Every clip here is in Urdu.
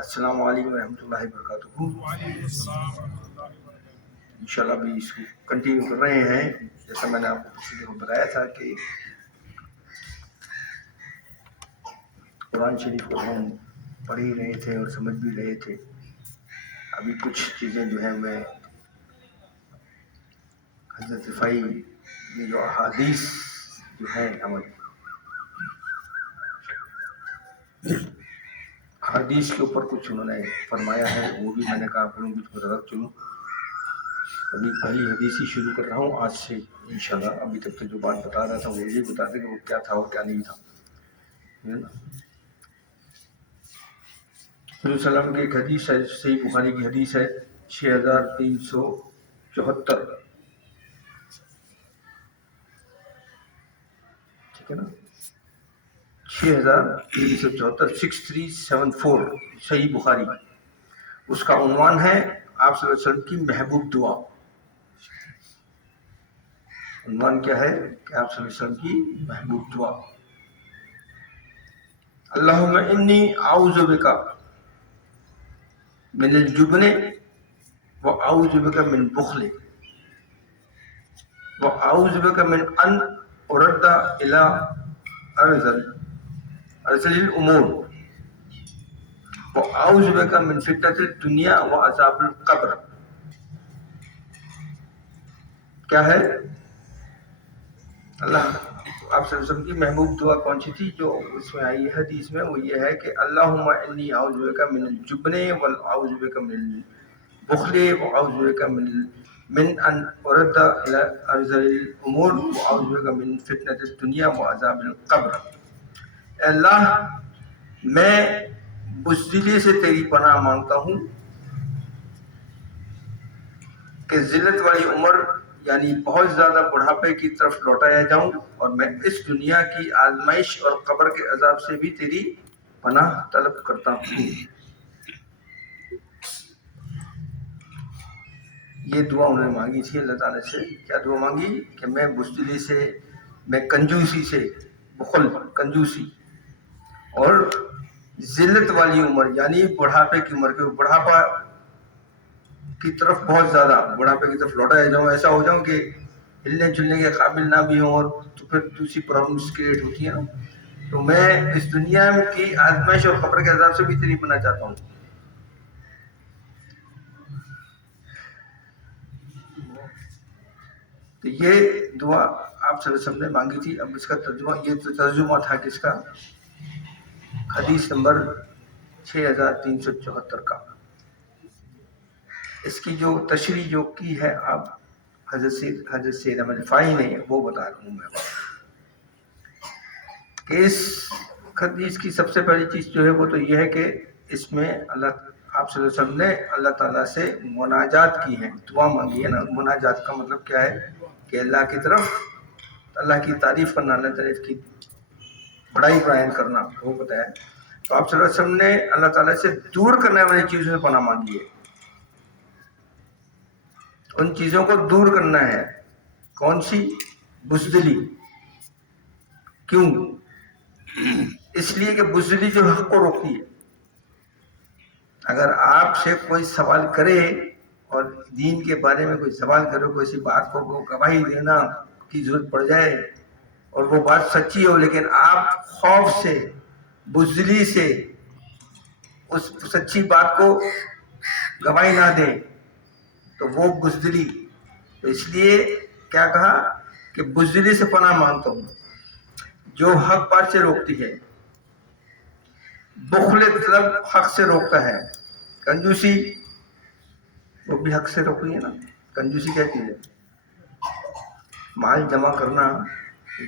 السلام علیکم ورحمۃ اللہ وبرکاتہ۔ انشاءاللہ بھی اس کو کنٹینیو کر رہے ہیں، جیسا میں نے آپ کو پچھلی دفعہ بتایا تھا کہ قرآن شریف کو ہم پڑھ ہی رہے تھے اور سمجھ بھی رہے تھے۔ ابھی کچھ چیزیں جو ہیں میں حضرت رفاعی یہ جو احادیث جو ہیں ہماری حدیث کے اوپر کچھ انہوں نے فرمایا ہے، وہ بھی میں نے کہا پڑھوں کچھ بتا چلوں۔ ابھی پہلی حدیث ہی شروع کر رہا ہوں آج سے انشاءاللہ۔ ابھی تک تو جو بات بتا رہا تھا وہ یہ بتا دیں کہ وہ کیا تھا اور کیا نہیں تھا۔ حضور صلی اللہ علیہ وسلم کی ایک حدیث ہے، صحیح بخاری کی حدیث ہے 6374، ٹھیک ہے نا، 6374 6374 صحیح بخاری۔ اس کا عنوان ہے آپ صلی اللہ علیہ وسلم کی محبوب دعا۔ عنوان کیا ہے کہ آپ صلی اللہ علیہ وسلم کی محبوب دعا، اللہم انی اعوذ بک من الجبن واعوذ بک من بخل واعوذ بک من ان ارد الی ارذل الامور واعوذ بک من فتنۃ الدنیا وعذاب القبر۔ کیا ہے؟ اللہ آپ صلی اللہ علیہ وسلم کی محبوب دعا کون سی تھی جو اس میں آئی ہے حدیث میں؟ وہ یہ ہے کہ اللہم انی اعوذ بک من الجبن واعوذ بک من البخل واعوذ بک من ان ارد الی ارذل الامور واعوذ بک من فتنۃ الدنیا وعذاب القبر۔ اے اللہ، میں بزدلی سے تیری پناہ مانگتا ہوں کہ ذلت والی عمر یعنی بہت زیادہ بڑھاپے کی طرف لوٹایا جاؤں، اور میں اس دنیا کی آزمائش اور قبر کے عذاب سے بھی تیری پناہ طلب کرتا ہوں۔ یہ دعا انہوں نے مانگی تھی اللہ تعالیٰ سے۔ کیا دعا مانگی؟ کہ میں بزدلی سے، میں کنجوسی سے، بخل کنجوسی اور ذلت والی عمر یعنی بڑھاپے کی عمر کے بڑھاپا کی طرف بہت زیادہ بڑھاپے کی طرف لوٹایا جاؤں، ایسا ہو جاؤں کہ ہلنے چلنے کے قابل نہ بھی ہوں، اور تو پھر دوسری پرابلمس کریٹ ہوتی ہیں نا۔ تو میں اس دنیا کی آزمائش اور قبر کے عذاب سے بھی تیری پناہ چاہتا ہوں۔ تو یہ دعا آپ صلی اللہ علیہ وسلم نے مانگی تھی۔ اب اس کا ترجمہ، یہ تو ترجمہ تھا کس کا؟ حدیث نمبر 6374 کا۔ اس کی جو تشریح جو کی ہے آپ حضرت سید احمد رفاعی نے، وہ بتا رہا ہوں میں کہ اس حدیث کی سب سے پہلی چیز جو ہے وہ تو یہ ہے کہ اس میں اللہ آپ صلی اللہ علیہ وسلم نے اللہ تعالیٰ سے مناجات کی ہے، دعا مانگی ہے نا۔ مناجات کا مطلب کیا ہے؟ کہ اللہ کی طرف اللہ کی تعریف کرنا، اللہ تعریف کی بڑائی بیان کرنا، وہ بتایا۔ تو آپ صلی اللہ علیہ وسلم نے اللہ تعالیٰ سے دور کرنے والی چیزوں سے پناہ مانگی ہے، ان چیزوں کو دور کرنا ہے۔ کون سی؟ بزدلی۔ کیوں؟ اس لیے کہ بزدلی جو حق کو روکتی ہے۔ اگر آپ سے کوئی سوال کرے اور دین کے بارے میں کوئی سوال کرے، کوئی سی بات کو گواہی دینا کی ضرورت پڑ جائے اور وہ بات سچی ہو، لیکن آپ خوف سے، بزدلی سے اس سچی بات کو گواہی نہ دیں تو وہ بزدلی۔ تو اس لیے کیا کہا کہ بزدلی سے پناہ مانگتا ہوں جو حق بات سے روکتی ہے۔ بخل طلب حق سے روکتا ہے۔ کنجوسی وہ بھی حق سے روک رہی ہے نا۔ کنجوسی کیا چیز ہے؟ مال جمع کرنا۔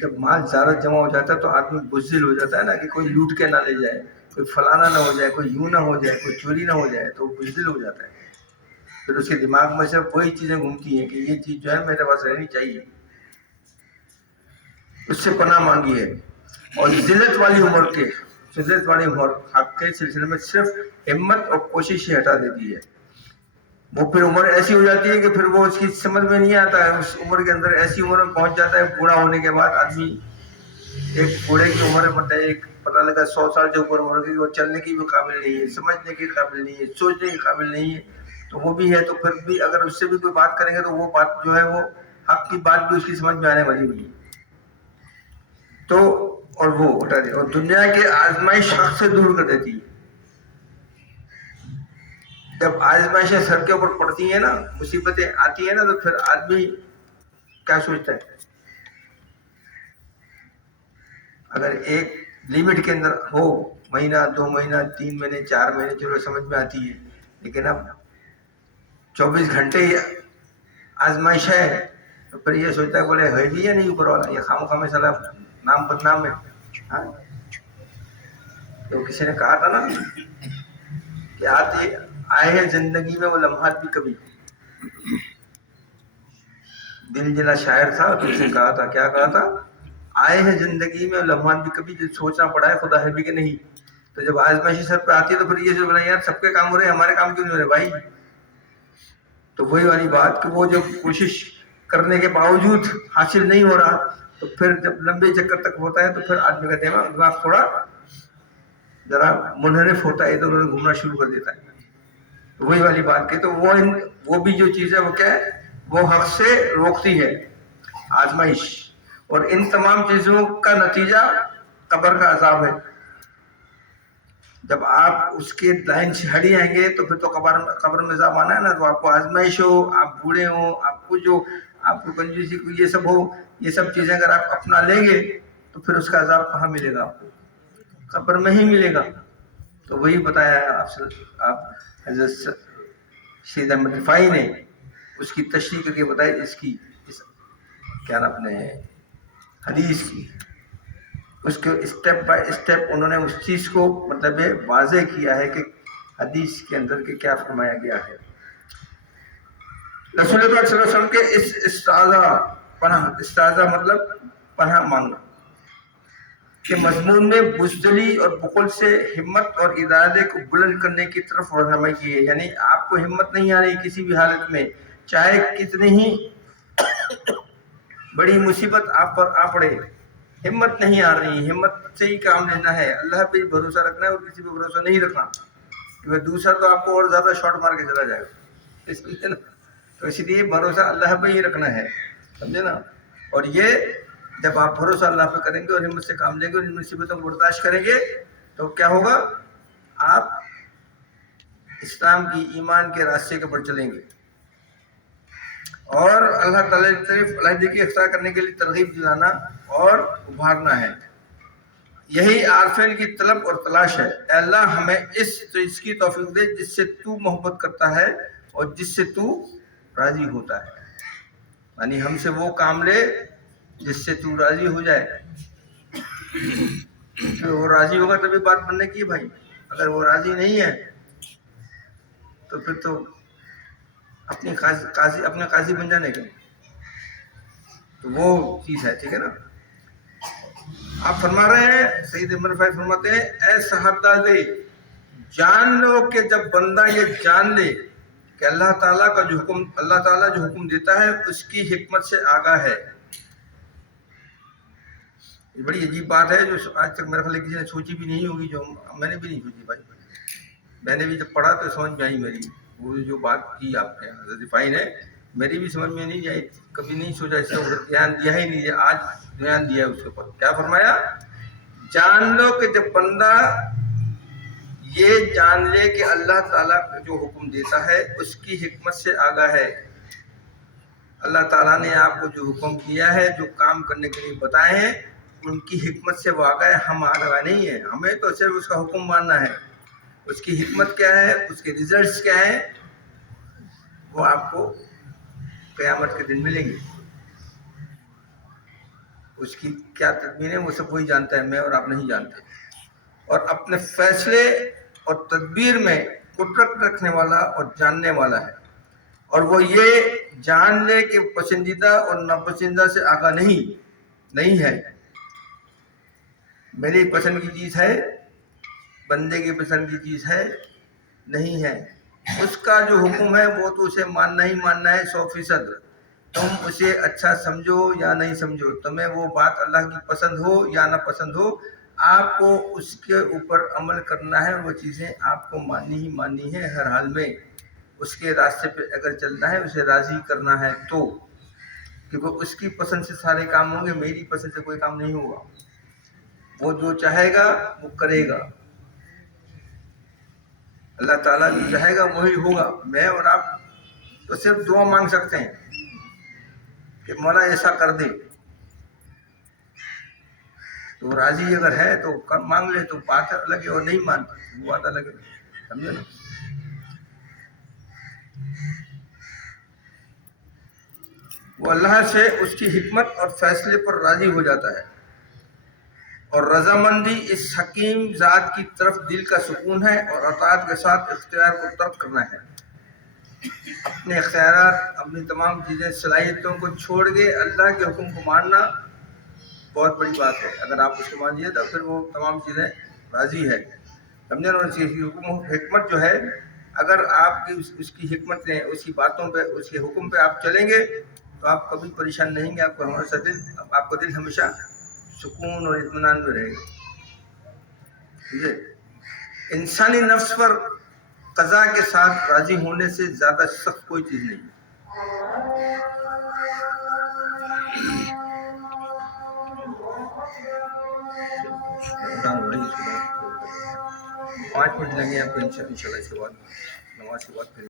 جب مال زیادہ جمع ہو جاتا ہے تو آدمی بزدل ہو جاتا ہے نا، کہ کوئی لوٹ کے نہ لے جائے، کوئی فلانا نہ ہو جائے، کوئی یوں نہ ہو جائے، کوئی چوری نہ ہو جائے، تو وہ بزدل ہو جاتا ہے۔ پھر اس کے دماغ میں صرف وہی چیزیں گھومتی ہیں کہ یہ چیز جو ہے میرے پاس رہنی چاہیے۔ اس سے پناہ مانگی ہے۔ اور ذلت والی عمر کے، ذلت والی عمر حق کے سلسلے میں صرف ہمت اور کوشش ہی ہٹا دیتی ہے۔ وہ پھر عمر ایسی ہو جاتی ہے کہ پھر وہ اس کی سمجھ میں نہیں آتا ہے۔ اس عمر کے اندر ایسی عمر میں پہنچ جاتا ہے، بوڑھا ہونے کے بعد آدمی ایک بوڑھے کی عمر مطلب ایک پتہ لگا 100 سال سے اوپر عمر کی، وہ چلنے کی بھی قابل نہیں ہے، سمجھنے کی قابل نہیں ہے، سوچنے کی قابل نہیں ہے، تو وہ بھی ہے، تو پھر بھی اگر اس سے بھی کوئی بات کریں گے تو وہ بات جو ہے وہ حق کی بات بھی اس کی سمجھ میں آنے والی نہیں ہے. تو اور وہ اٹھا دے اور دنیا کے آزمائش حق سے دور کر دیتی ہے. جب آزمائشیں سر کے اوپر پڑتی ہیں نا، مصیبتیں آتی ہیں نا، تو پھر آدمی کیا سوچتا ہے؟ اگر ایک لمٹ کے اندر ہو، مہینہ 2 مہینہ 3 مہینے 4 مہینے چلو سمجھ میں آتی ہے، لیکن اب 24 گھنٹے آزمائش ہے، تو پھر یہ سوچتا ہے بولے ہے بھی یا نہیں اوپر والا، یہ خام خام سلا نام بدنام ہے. ہاں تو کسی نے کہا تھا نا کہ آئے ہیں زندگی میں وہ لمحات بھی کبھی. دل جلا شاعر تھا تو اس نے کہا تھا، کیا کہا تھا؟ آئے ہیں زندگی میں لمحات بھی کبھی، جو سوچنا پڑا ہے خدا ہے بھی کہ نہیں. تو جب آزمائشی سر پہ آتی ہے تو پھر یہ جو بنا یار سب کے کام ہو رہے ہیں، ہمارے کام کیوں نہیں ہو رہے بھائی؟ تو وہی والی بات کہ وہ جو کوشش کرنے کے باوجود حاصل نہیں ہو رہا، تو پھر جب لمبے چکر تک ہوتا ہے تو پھر آدمی کا دماغ تھوڑا ذرا منحرف ہوتا ہے، ادھر ادھر گھومنا شروع کر دیتا ہے. تو وہی والی بات کہ تو وہ بھی جو چیز ہے وہ کیا ہے؟ وہ حق سے روکتی ہے آزمائش. اور ان تمام چیزوں کا نتیجہ قبر کا عذاب ہے. جب آپ اس کے لائن سے ہٹ جائیں گے تو پھر تو قبر میں عذاب آنا ہے نا. تو آپ کو آزمائش ہو، آپ بوڑھے ہو، آپ کو جو آپ کو کنجوسی کو یہ سب ہو، یہ سب چیزیں اگر آپ اپنا لیں گے تو پھر اس کا عذاب کہاں ملے گا؟ آپ کو قبر میں ہی ملے گا. تو وہی بتایا ہے آپ حضرت سید احمد رفاعی نے اس کی تشریح کر کے بتائی، اس کیا نام اپنے حدیث کی، اس کے اسٹیپ بائی اسٹیپ انہوں نے اس چیز کو مطلب واضح کیا ہے کہ حدیث کے اندر کے کیا فرمایا گیا ہے. رسول اللہ صلی اللہ علیہ وسلم کے اس استعاذہ مطلب پناہ مانگنا کہ مضمون میں بزدلی اور بخل سے ہمت اور ارادے کو بلند کرنے کی طرف رہنمائی کی ہے. یعنی آپ کو ہمت نہیں آ رہی کسی بھی حالت میں، چاہے کتنی ہی بڑی مصیبت آپ پر آ پڑے، ہمت نہیں آ رہی، ہمت سے ہی کام لینا ہے، اللہ پہ بھروسہ رکھنا ہے اور کسی پہ بھروسہ نہیں رکھنا، کیونکہ دوسرا تو آپ کو اور زیادہ شاٹ مار کے چلا جائے گا. تو اس لیے بھروسہ اللہ پہ ہی رکھنا ہے، سمجھے نا. اور یہ جب آپ بھروسہ اللہ پہ کریں گے اور ہمت سے کام لیں گے اور ان مصیبتوں کو برداشت کریں گے تو کیا ہوگا؟ آپ اسلام کی ایمان کے راستے کے پر چلیں گے. اور اللہ تعالیٰ کی طرف علیحدگی اختیار کرنے کے لیے ترغیب دلانا اور ابھارنا ہے. یہی عارفین کی طلب اور تلاش ہے. اے اللہ ہمیں اس کی توفیق دے جس سے تو محبت کرتا ہے اور جس سے تو راضی ہوتا ہے. یعنی ہم سے وہ کام لے جس سے تو راضی ہو جائے. تو وہ راضی ہوگا تبھی بات بننے کی بھائی. اگر وہ راضی نہیں ہے تو پھر تو اپنے قاضی بن جانے کے. تو وہ چیز ہے، ٹھیک ہے نا. آپ فرما رہے ہیں، سید احمد رفاعی فرماتے ہیں، اے صاحبزادے جان لو کہ جب بندہ یہ جان لے کہ اللہ تعالیٰ جو حکم دیتا ہے اس کی حکمت سے آگاہ ہے. یہ بڑی عجیب بات ہے جو آج تک میرے خیال کسی نے سوچی بھی نہیں ہوگی، جو میں نے بھی نہیں سوچی بھائی. میں نے بھی جب پڑھا تو سمجھ میں آئی میری، وہ جو بات کی آپ نے حضرت رفاعی نے، میری بھی سمجھ میں نہیں آئی، کبھی نہیں سوچا، اس کا دھیان دیا ہی نہیں. آج دھیان دیا اس کے اوپر. کیا فرمایا؟ جان لو کہ جب بندہ یہ جان لے کہ اللہ تعالیٰ جو حکم دیتا ہے اس کی حکمت سے آگاہ ہے. اللہ تعالیٰ نے آپ کو جو حکم کیا ہے، جو کام کرنے کے لیے بتائے ہیں، ان کی حکمت سے واقع ہے. ہم آگاہ نہیں ہیں، ہمیں تو صرف اس کا حکم ماننا ہے. اس کی حکمت کیا ہے، اس کے ریزلٹس کیا ہیں، وہ آپ کو قیامت کے دن ملیں گے. اس کی کیا تدبیر ہے وہ سب وہی جانتا ہے، میں اور آپ نہیں جانتے. اور اپنے فیصلے اور تدبیر میں قدرت رکھنے والا اور جاننے والا ہے. اور وہ یہ جان لے کہ پسندیدہ اور ناپسندیدہ سے آگاہ نہیں ہے. میری پسند کی چیز ہے، بندے کی پسند کی چیز ہے نہیں ہے. اس کا جو حکم ہے وہ تو اسے ماننا ہی ماننا ہے 100%. تم اسے اچھا سمجھو یا نہیں سمجھو، تمہیں وہ بات اللہ کی پسند ہو یا نہ پسند ہو، آپ کو اس کے اوپر عمل کرنا ہے، وہ چیزیں آپ کو ماننی ہی ماننی ہے ہر حال میں۔ اس کے راستے پہ اگر چلنا ہے، اسے راضی کرنا ہے تو، کیونکہ اس کی پسند سے سارے کام ہوں گے، میری پسند سے کوئی کام نہیں ہوگا۔ وہ جو چاہے گا وہ کرے گا، اللہ تعالیٰ جو چاہے گا وہی ہوگا۔ میں اور آپ تو صرف دعا مانگ سکتے ہیں کہ مولا ایسا کر دے، تو راضی اگر ہے تو مانگ لے، تو بات الگ ہے، اور نہیں مانتا وہ بات الگ ہے، سمجھے نا۔ وہ اللہ سے اس کی حکمت اور فیصلے پر راضی ہو جاتا ہے، اور رضامندی اس حکیم ذات کی طرف دل کا سکون ہے، اور اطاعت کے ساتھ اختیار کو ترک کرنا ہے۔ اپنے اختیارات، اپنی تمام چیزیں، صلاحیتوں کو چھوڑ کے اللہ کے حکم کو ماننا بہت بڑی بات ہے۔ اگر آپ اس کو مانیے تو پھر وہ تمام چیزیں راضی ہے، سمجھے نا۔ اس کی حکمت جو ہے، اگر آپ کی اس کی حکمت نے، اس کی باتوں پہ، اس کے حکم پہ آپ چلیں گے تو آپ کبھی پریشان نہیں گے، آپ کو ہمیشہ آپ کا دل ہمیشہ سکون اور اطمینان میں رہے گا۔ ٹھیک ہے، انسانی نفس پر قضا کے ساتھ راضی ہونے سے زیادہ سخت کوئی چیز نہیں۔ 5 منٹ لگے آپ کو انشاءاللہ، اس کے بعد نماز کے بعد پھر